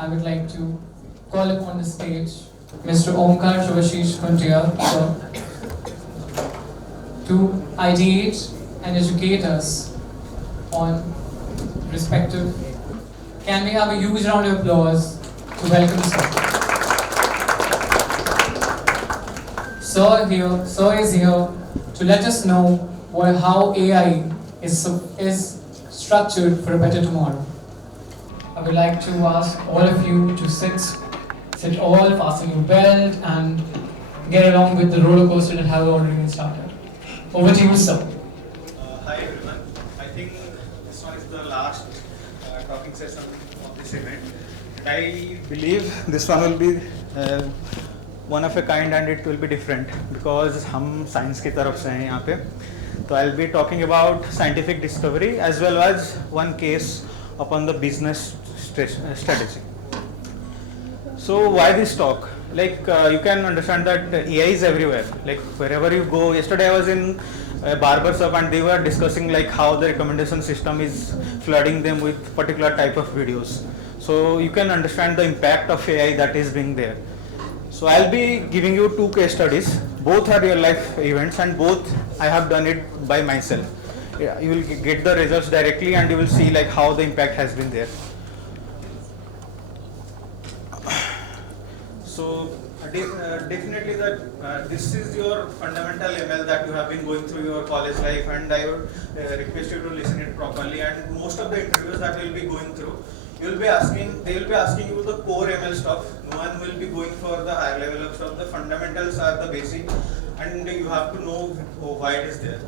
I would like to call upon the stage Mr. Omkar S Khuntia to ideate and educate us on respective. Can we have a huge round of applause to welcome Sir? Sir is here to let us know how AI is structured for a better tomorrow. I would like to ask all of you to sit all, fasten your belt, and get along with the roller coaster that has already been started. Over to you, sir. Hi everyone. I think this one is the last talking session of this event. And I believe this one will be one of a kind and it will be different because हम science की तरफ से हैं यहाँ पे. So I'll be talking about scientific discovery as well as one case upon the business strategy. So why this talk? Like you can understand that AI is everywhere. Like wherever you go. Yesterday I was in a barber shop and they were discussing like how the recommendation system is flooding them with particular type of videos. So you can understand the impact of AI that is being there. So I'll be giving you two case studies. Both are real life events and both I have done it by myself. Yeah, you will get the results directly and you will see like how the impact has been there. So definitely that this is your fundamental ML that you have been going through your college life, and I would request you to listen it properly. And most of the interviews that you will be going through, they will be asking you the core ML stuff. No one will be going for the higher level of stuff. The fundamentals are the basic, and you have to know why it is there.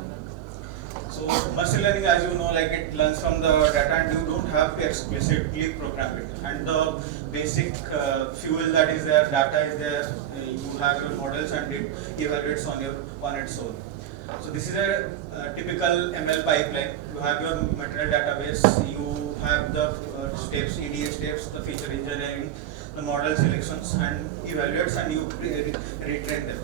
So machine learning, as you know, like it learns from the data and you don't have to explicitly program it. And the basic fuel that is there, data is there, you have your models and it evaluates on its own. So this is a typical ML pipeline. You have your material database, you have the steps, EDA steps, the feature engineering, the model selections and evaluates and you retrain them.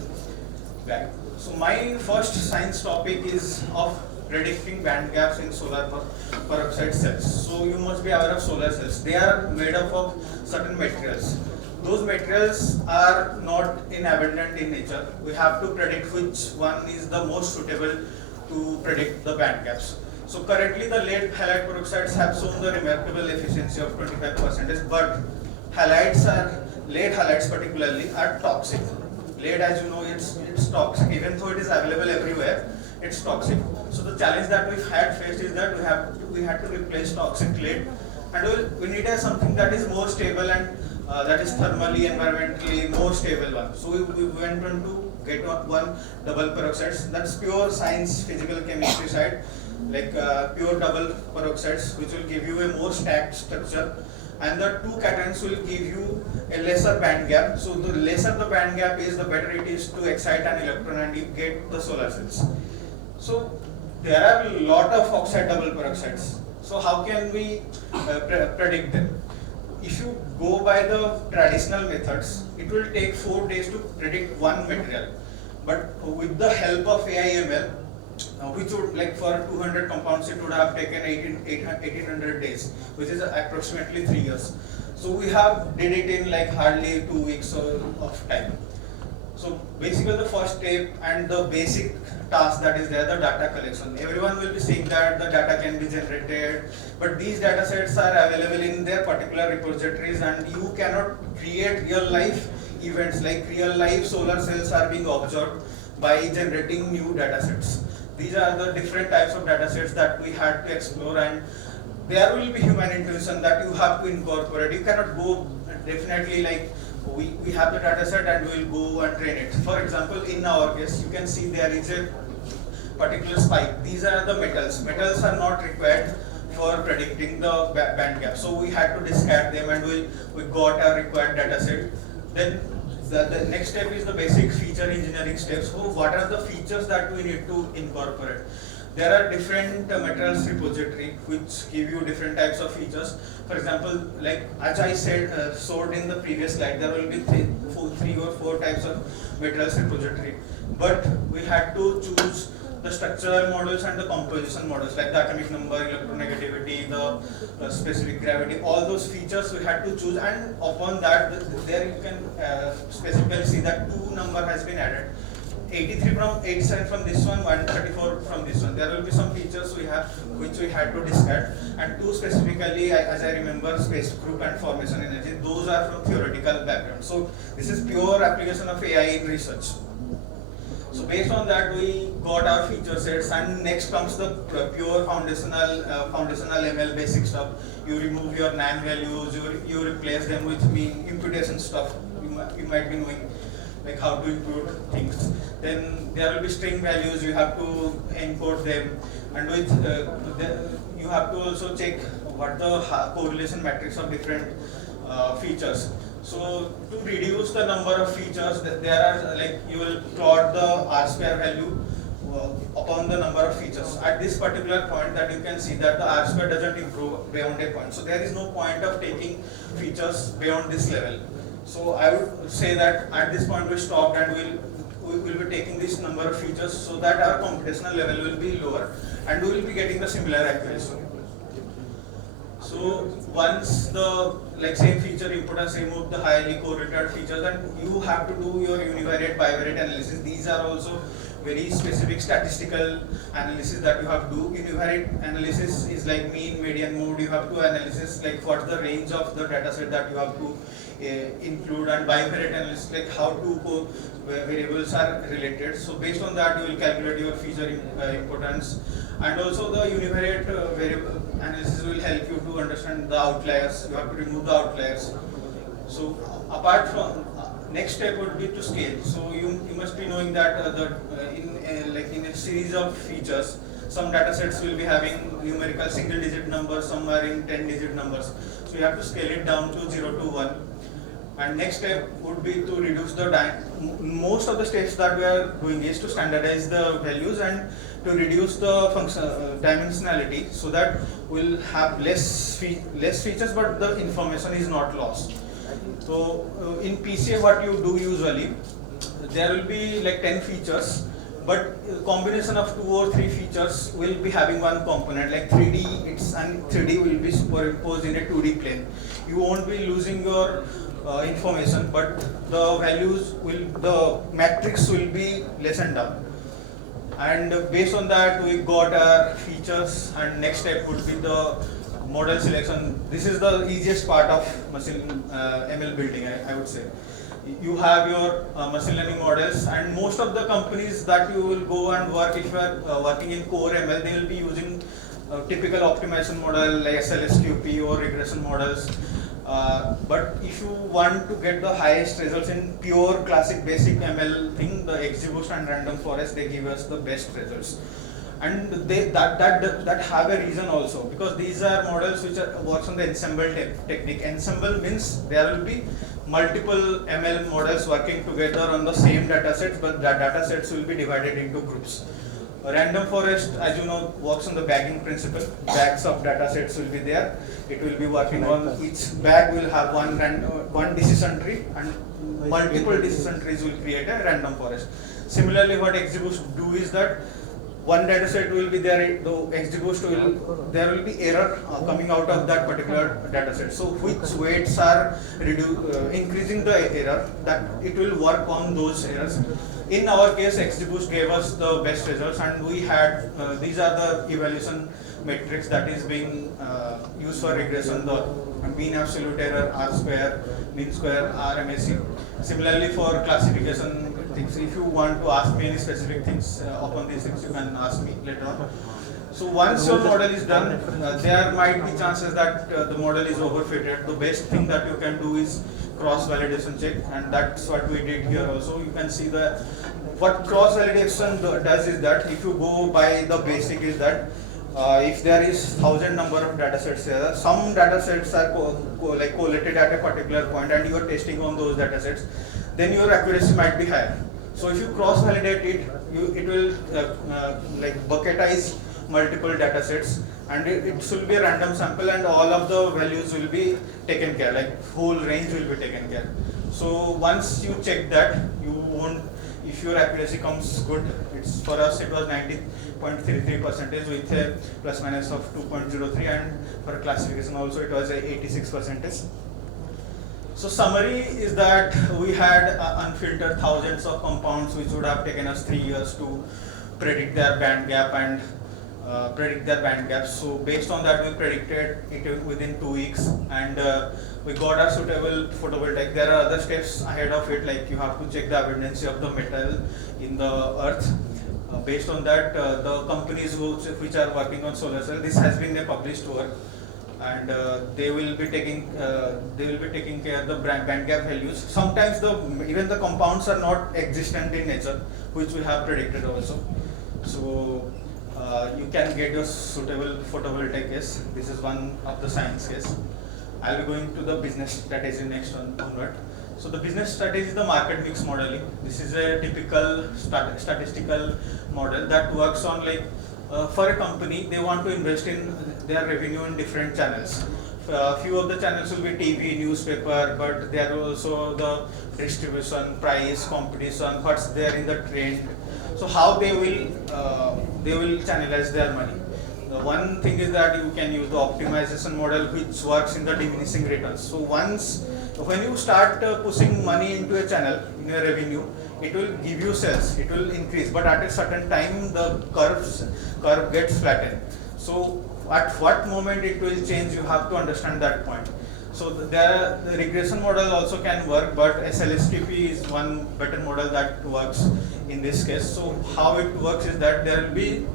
Right. So my first science topic is of predicting band gaps in solar peroxide cells. So you must be aware of solar cells. They are made up of certain materials. Those materials are not in abundant in nature. We have to predict which one is the most suitable to predict the band gaps. So currently the lead halide peroxides have shown the remarkable efficiency of 25%, but lead halides particularly are toxic. Lead, as you know, it's toxic. Even though it is available everywhere, it's toxic. So the challenge that we've had faced is that we had to replace toxic lead, and we needed something that is more stable and that is thermally, environmentally more stable one. So we went on to get one double peroxides. That's pure science, physical chemistry side, like pure double peroxides, which will give you a more stacked structure. And the two cations will give you a lesser band gap. So the lesser the band gap is, the better it is to excite an electron and you get the solar cells. So there are a lot of oxide double peroxides. So how can we predict them? If you go by the traditional methods, it will take 4 days to predict one material. But with the help of AI ML, which would, like for 200 compounds, it would have taken 1800 days, which is approximately 3 years. So we have did it in like hardly 2 weeks of time. So basically the first step and the basic task that is there, the data collection. Everyone will be saying that the data can be generated, but these data sets are available in their particular repositories and you cannot create real life events like real life solar cells are being observed by generating new data sets. These are the different types of data sets that we had to explore, and there will be human intuition that you have to incorporate. You cannot go definitely like we have the data set and we will go and train it. For example, in our case, you can see there is a particular spike. These are the metals. Metals are not required for predicting the band gap. So we had to discard them and we got a required data set. Then the next step is the basic feature engineering steps. So what are the features that we need to incorporate? There are different materials repository which give you different types of features. For example, like as I said, showed in the previous slide, there will be three or four types of materials repository. But we had to choose the structural models and the composition models, like the atomic number, electronegativity, the specific gravity, all those features we had to choose, and upon that, there you can specifically see that 2 number has been added. 83 from 87 from this one, 134 from this one. There will be some features we have which we had to discard, and 2 specifically, as I remember, space group and formation energy. Those are from theoretical background. So this is pure application of AI in research. So based on that, we got our feature sets, and next comes the pure foundational ML basic stuff. You remove your NaN values, you replace them with mean imputation stuff. You might be knowing like how to impute things. Then there will be string values, you have to encode them, and with you have to also check what the correlation matrix of different features. So to reduce the number of features, there are like you will plot the R square value upon the number of features. At this particular point, that you can see that the R square doesn't improve beyond a point. So there is no point of taking features beyond this level. So I would say that at this point we stopped, and we will be taking this number of features so that our computational level will be lower and we will be getting the similar accuracy. So once the same feature input has removed the highly correlated features, and you have to do your univariate bivariate analysis. These are also very specific statistical analysis that you have to do. Univariate analysis is like mean, median, mode. You have to analysis like what's the range of the data set that you have to include, and bivariate analysis like how two variables are related. So based on that, you will calculate your feature importance, and also the univariate variable analysis will help you to understand the outliers. You have to remove the outliers. So apart from next step would be to scale. So you must be knowing that in a series of features, some data sets will be having numerical single digit numbers, some are in 10-digit numbers. So you have to scale it down to 0 to 1. And next step would be to reduce the most of the steps that we are doing is to standardize the values and to reduce the dimensionality, so that we'll have less features, but the information is not lost. So in PCA, what you do usually, there will be like 10 features, but combination of 2 or 3 features will be having one component, like 3D, and 3D will be superimposed in a 2D plane. You won't be losing your information, but the matrix will be lessened down. And based on that, we got our features, and next step would be the model selection. This is the easiest part of machine ML building, I would say. You have your machine learning models, and most of the companies that you will go and work, if you are working in core ML, they will be using typical optimization model like SLSQP or regression models. But if you want to get the highest results in pure classic basic ML thing, the XGBoost and random forest, they give us the best results. And that have a reason also, because these are models which works on the ensemble technique. Ensemble means there will be multiple ML models working together on the same data sets, but the data sets will be divided into groups. Random forest, as you know, works on the bagging principle. Bags of data sets will be there. It will be working on each bag will have one decision tree, and multiple decision trees will create a random forest. Similarly, what XGBoost do is that one data set will be there, there will be error coming out of that particular data set. So which weights are increasing the error, that it will work on those errors. In our case, XGBoost gave us the best results, and we had these are the evaluation metrics that is being used for regression: the mean absolute error, R square, mean square, RMSE. Similarly, for classification things, if you want to ask me any specific things upon these things, you can ask me later on. So once your model is done, there might be chances that the model is overfitted. The best thing that you can do is cross-validation check, and that's what we did here also. You can see what cross-validation does is that if you go by the basic is that if there is 1,000 number of data sets here, some data sets are collated at a particular point, and you are testing on those data sets, then your accuracy might be higher. So if you cross-validate it, it will bucketize multiple data sets, and it should be a random sample, and all of the values will be taken care, like whole range will be taken care. So once you check that, you won't if your accuracy comes good, it's for us it was 90.33% with a plus minus of 2.03, and for classification also it was a 86%. So summary is that we had unfiltered thousands of compounds which would have taken us 3 years to predict their band gap and So based on that, we predicted it within 2 weeks, and we got a suitable photovoltaic. There are other steps ahead of it, like you have to check the abundancy of the metal in the earth. Based on that, the companies which are working on solar cell, this has been a published work, and they will be taking care of the band gap values. Sometimes even the compounds are not existent in nature, which we have predicted also. So you can get your suitable photovoltaic case. This is one of the science case. I'll be going to the business strategy next onward. So the business strategy is the market mix modeling. This is a typical statistical model that works on for a company, they want to invest in their revenue in different channels. Few of the channels will be TV, newspaper, but there are also the distribution, price, competition, what's there in the trend. So how they will channelize their money. One thing is that you can use the optimization model, which works in the diminishing returns. So when you start pushing money into a channel in your revenue, it will give you sales, it will increase, but at a certain time the curve gets flattened. So at what moment it will change, you have to understand that point. So the regression model also can work, but SLSTP is one better model that works in this case. So how it works is that there will be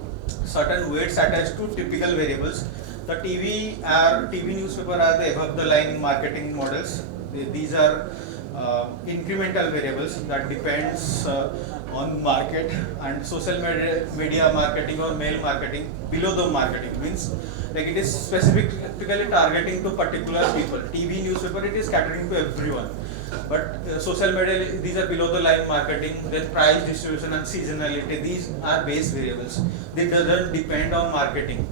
certain weights attached to typical variables. The TV newspaper are the above the line marketing models. These are incremental variables that depends on market, and social media marketing or mail marketing below the marketing means it is specifically targeting to particular people. TV newspaper, it is catering to everyone, but social media, these are below the line marketing. Then price distribution and seasonality, these are base variables. They doesn't depend on marketing.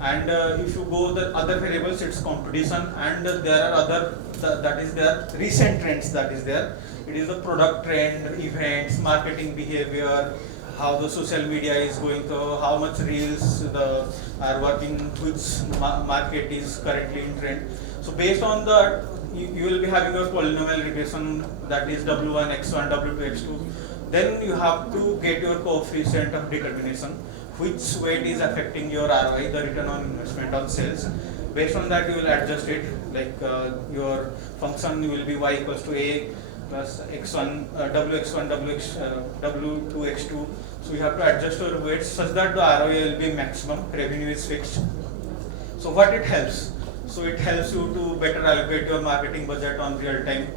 And if you go the other variables, it's competition, and there are other that is there recent trends that is there. It is the product trend, events, marketing behavior, how the social media is going to, how much reels are working, which market is currently in trend. So based on that, you will be having a polynomial regression, that is W1, X1, W2, X2. Then you have to get your coefficient of determination, which weight is affecting your ROI, the return on investment on sales. Based on that, you will adjust it, your function will be y equals to a plus x1, wx1, w2, x2. So you have to adjust your weights such that the ROI will be maximum, revenue is fixed. So what it helps? So it helps you to better allocate your marketing budget on real time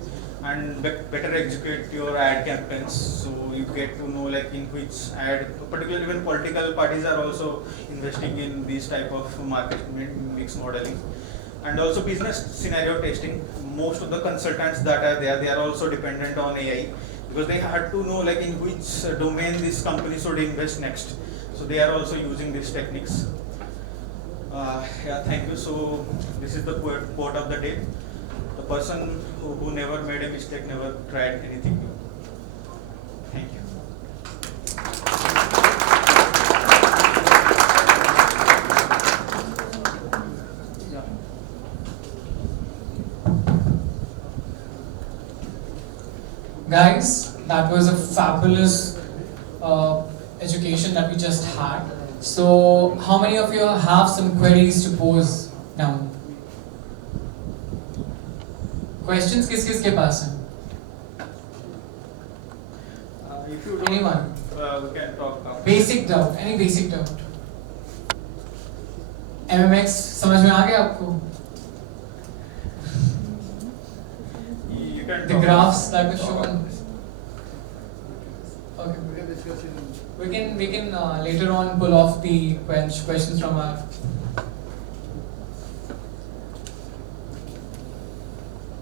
and better execute your ad campaigns. So you get to know in which ad, particularly when political parties are also investing in these type of market mix modeling. And also business scenario testing. Most of the consultants that are there, they are also dependent on AI, because they had to know in which domain this company should invest next. So they are also using these techniques. Yeah, thank you. So this is the quote of the day. The person who never made a mistake never tried anything new. Thank you. Guys, that was a fabulous education that we just had. So, how many of you have some queries to pose now? Questions किस के पास हैं? If you don't, Anyone? We can talk now. Basic doubt, any basic doubt? MMX समझ में आ गया आपको? You can The talk. graphs that were shown. Okay. We can later on pull off the questions from our.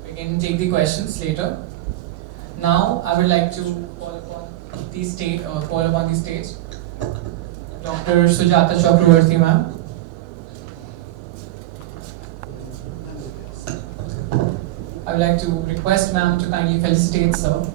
We can take the questions later. Now I would like to call upon the stage. Dr. Sujata Chakravarti, ma'am. I would like to request ma'am to kindly felicitate sir.